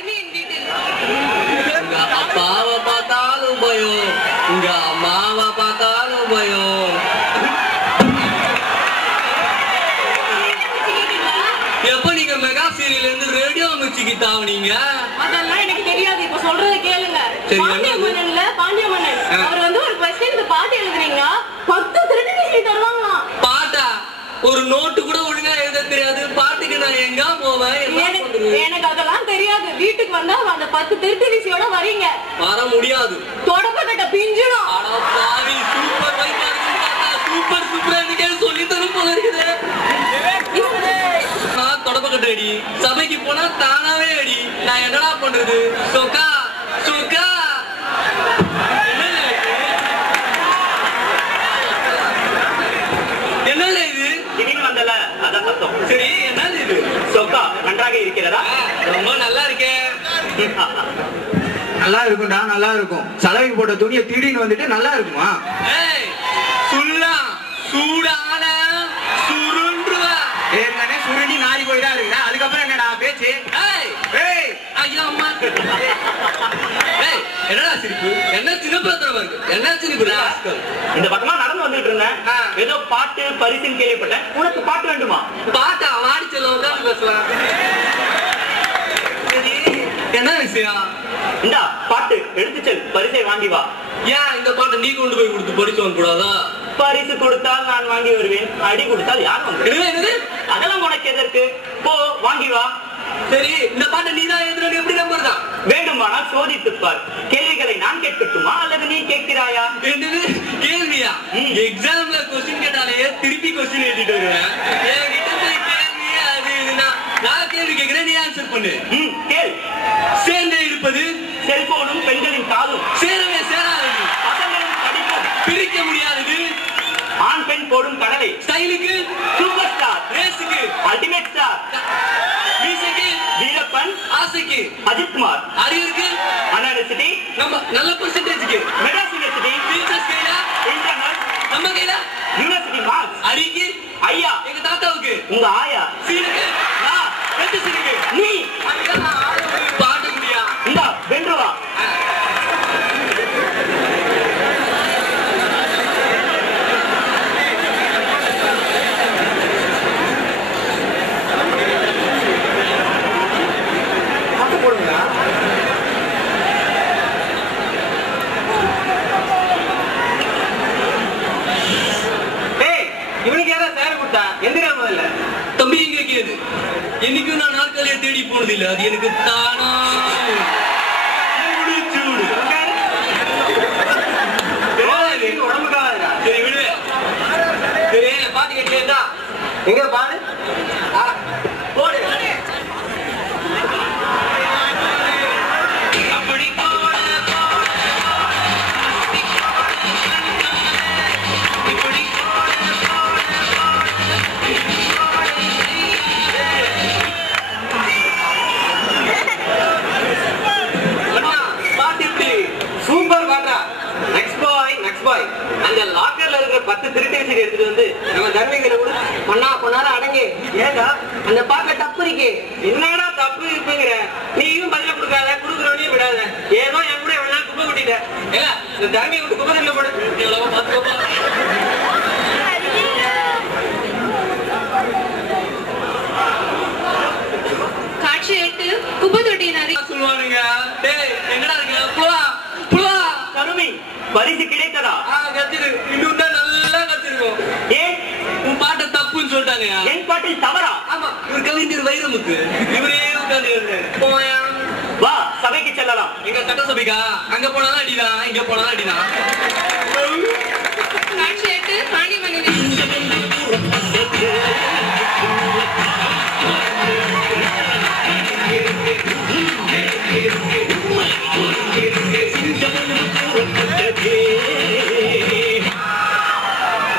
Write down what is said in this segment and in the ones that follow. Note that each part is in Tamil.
தர்மியின் வீட்டில். உங்க அப்பாவை பார்த்தாலும் பயம், உங்க அம்மாவை பார்த்தாலும் பயம். எப்ப நீங்க மெகா சீரியல்ல இருந்து ரேடியோ மிர்ச்சிக்கு தாவனீங்க? அதெல்லாம் எனக்கு தெரியாது. இப்ப சொல்றத கேளுங்க. பாண்டிய மன்னன்ல பாண்டிய மன்னன் அவர் வந்து ஒரு क्वेश्चन பாட்டு எழுதுறீங்கன்னா 10 திருட்டு டிசி தருவாங்களாம். பாட்டா? ஒரு நோட்டு கூட ஒழுங்கா எழுத தெரியாது. பாட்டுக்கு நான் எங்க போவேன்? எனக்கு அதெல்லாம் தெரியாது. வீட்டுக்கு வந்தா அந்த 10 திருட்டு டிசியோட வரீங்க. வர முடியாது. தொடப்பக்கட்ட பிஞ்சிடும். அட பாவி, சூப்பர் வைப்பா இருக்கு பாத்தா. சூப்பர் சூப்பர்னு சொல்லி தரும் போல இருக்குது. தொடப்பக்கட்ட அடி, சபைக்கு போனா தானாவே அடி. நான் என்னடா பண்றது? சொக்கா சொக்கா. என்னது இது? திடீர்னு வந்தல, அதான் சத்தம். சரி, என்னது இது? சொக்கா நன்றாக இருக்கிறதா? ரொம்ப நல்லா இருக்கே. நல்லா இருக்கும்டா, நல்லா இருக்கும். சலவைக்கு போட்ட துணியை திடீர்னு வந்துட்டு நல்லா இருக்குமா? ஏய், சுள்ளா சூடான சுருண்டுவா. ஏற்கனவே சுருண்டி நாரி போய் தான் இருக்குடா. அதுக்கப்புறம் என்னடா பேச்சு? ஏய் ஏய், ஐயா அம்மா. ஏய், என்னடா சிரிப்பு? என்ன சின்னப்பத்திரம் இருக்கு? என்ன சிரிப்பு? இந்த பக்கமா நடந்து வந்துட்டு இருந்தேன். ஏதோ பாட்டு பரிசுன்னு கேள்விப்பட்டேன். உனக்கு பாட்டு வேண்டுமா? பாட்டா? வாடி செல்ல உட்காந்து பேசலாம். சரி, என்ன விஷயம்? இந்தா பாட்டு எடுத்து செல், பரிசை வாங்கி வா. ஏன் இந்த பாட்டை நீ கொண்டு போய் கொடுத்து படிச்சு வந்து கூடாதா? பரிசு கொடுத்தால் நான் வாங்கி வருவேன், அடி கொடுத்தால் யார் வாங்க? அதெல்லாம் உனக்கு எதற்கு? போ வாங்கி வா. சரி, இந்த பாட்டை நீ தான் எழுதுறது, எப்படி நம்புறதா? வேண்டுமானால் சோதித்துப் பார். கேள்விகளை நான் கேட்கட்டுமா அல்லது நீ கேட்கிறாயா? என்னது கேள்வியா? எக்ஸாம்ல கொஸ்டின் கேட்டாலே திருப்பி கொஸ்டின் எழுதிட்டு வருவேன். என்கிட்ட போய் கேள்வி அது இதுனா நான் கேள்வி கேட்கிறேன், நீ ஆன்சர் பண்ணு. கேள். சேர்ந்தே இருப்பது செல்போனும் பெண்களின் காதும். சேரவே சேராதது பசங்களும் படிப்பும். பிரிக்க முடியாதது ஆண் பெண் போடும் கடலை. ஸ்டைலுக்கு சூப்பர் ஸ்டார். ரேஸுக்கு அல்டிமேட் ஸ்டார். மீசைக்கு வீரப்பன். ஆசைக்கு அஜித்குமார். அறிவுக்கு அனாலிசிட்டி. நம்ம நல்ல பெர்சன்டேஜ்க்கு மெட்ராஸ் யூனிவர்சிட்டி. டீச்சர்ஸ் கையில இன்டர்னல். நம்ம கையில யூனிவர்சிட்டி மார்க்ஸ். அரிக்கு ஐயா. எங்க தாத்தாவுக்கு உங்க ஆயா. சீனுக்கு நான். ரெண்டு சீனுக்கு நீ. பாட்டு முடியா? இந்தா வென்று வா. இவனுக்கு யாரா சேர கொடுத்தா? எந்திரா முதல்ல. தம்பி இங்க கேது. என்னைக்கும் நான் நாற்காலியை தேடி போனது இல்ல, அது எனக்கு தானா உடம்புக்காக. சரி விடு. சரி பாட்டு கேட்கலையா? எங்க பாடு? போடு. அப்படி போட இப்படி பாட்டு எப்படி? சூப்பர் பாட்டா. நெக்ஸ்ட் பாய் அந்த லாக்கர்ல இருக்கிற 10 திருட்டு எடுத்துட்டு வந்து நம்ம தர்மேந்திர கூட பொண்ணாரம் அடங்கி. ஏதா அந்த பாட்டுல தப்பு இருக்கு. என்னடா தப்பு இருக்குங்கிற? நீயும் பதில கொடுக்காத, கொடுக்குறவனையும் விடாத. ஏதோ என் கூட எவ்வளவு குப்பை கொட்டிட்ட. ஏங்க இந்த தர்மியை விட்டு குப்பை தண்ணில போடு. எவ்வளவு பார்த்துக்கோப்பா. காட்சி 8 குப்பை தொட்டியின் அருகே சொல்லுவானுங்க. டேய் எங்கடா இருக்க? புலா புலா. தருமி பரிசு கிடைத்ததா? கத்திரு. இன்னும் தான் நல்லா கத்திருக்கோம். ஏன் உன் பாட்டை தப்புன்னு சொல்லிட்டாங்க. என் பாட்டில் தவறா? ஆமா, இவர் கவிஞர் வைரமுத்து. இவரே உட்கார்ந்து வா சபைக்கு செல்லலாம். எங்க சட்டசபைக்கா? அங்க போனாலும் அடிதான், இங்க போனாலும் அடிதான். காட்சி 8 பாண்டிய மன்னன்.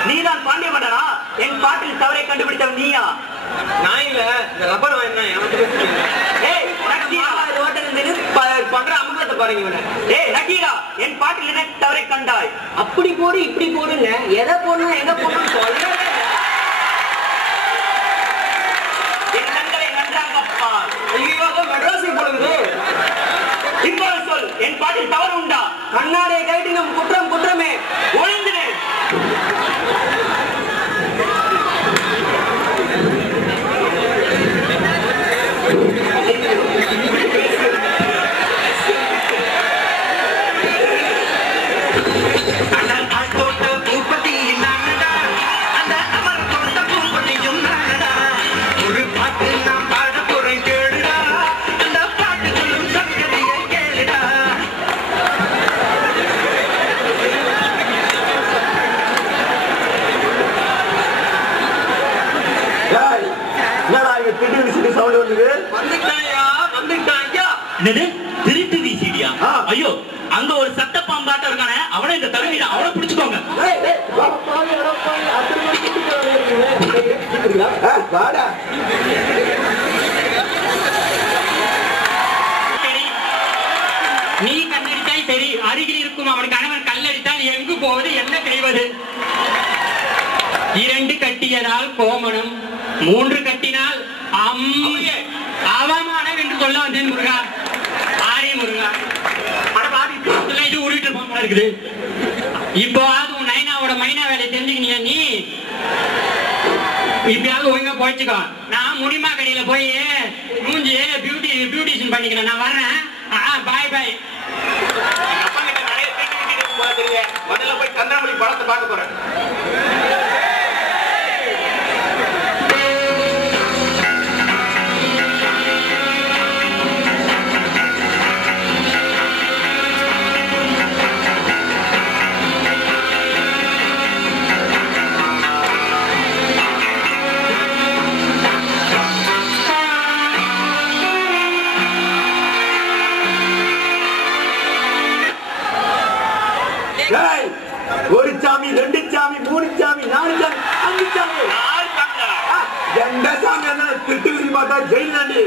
நீதான் பாண்டிய மன்னனா? என் பாட்டில் தவறை கண்டுபிடித்தவன் நீயா? நான் இல்ல, இந்த ரப்பர் வாங்கினா பண்ற அமங்கலத்தை பாருங்க இவனை. ஏய் நக்கீரா, என் பாட்டில் என்ன தவறை கண்டாய்? அப்படி போடு இப்படி போடுங்க, எதை போடணும் எங்க போடணும் சொல்லவே இல்ல. என் கண்களை நன்றாக பார். ஐயோ மெட்ராஸுக்கு போடுது. திருட்டு விசிடியா? ஐயோ, அங்க ஒரு சட்ட பாம்பாட்டம் இருக்கானே, அவனை இந்த தருவில அவனை பிடிச்சுக்கோங்க. நீ கண்ணடித்தாய் சரி, அருகில் இருக்கும் அவன் கணவன் கல்லடித்தால் எங்கு போவது, என்ன செய்வது? 2 கட்டியதால் கோமணம், 3 கட்டினால் அவமானம் என்று சொல்ல வந்தேன் முருகா. ஆரே முருகா, இது உருவிட்டு போல இருக்குது. இப்போ உன் நைனாவோட மைனா வேலையை தெரிஞ்சுக்கினியா நீ? இப்பயாவது ஒழுங்கா போயிச்சுக்கோ. நான் முடிமா கடையில போய் மூஞ்சி பியூட்டிஷன் பண்ணிக்கிறேன். நான் வர்றேன். பாய் பாய். முதல்ல போய் சந்திரமணி படத்தை பார்க்க போறேன். ஒரு சாமி, 2 சாமி, 3 சாமி, 4 சாமி, 5 சாமி. எந்த சாமி திருட்டு பார்த்தா ஜெயில் தாண்டி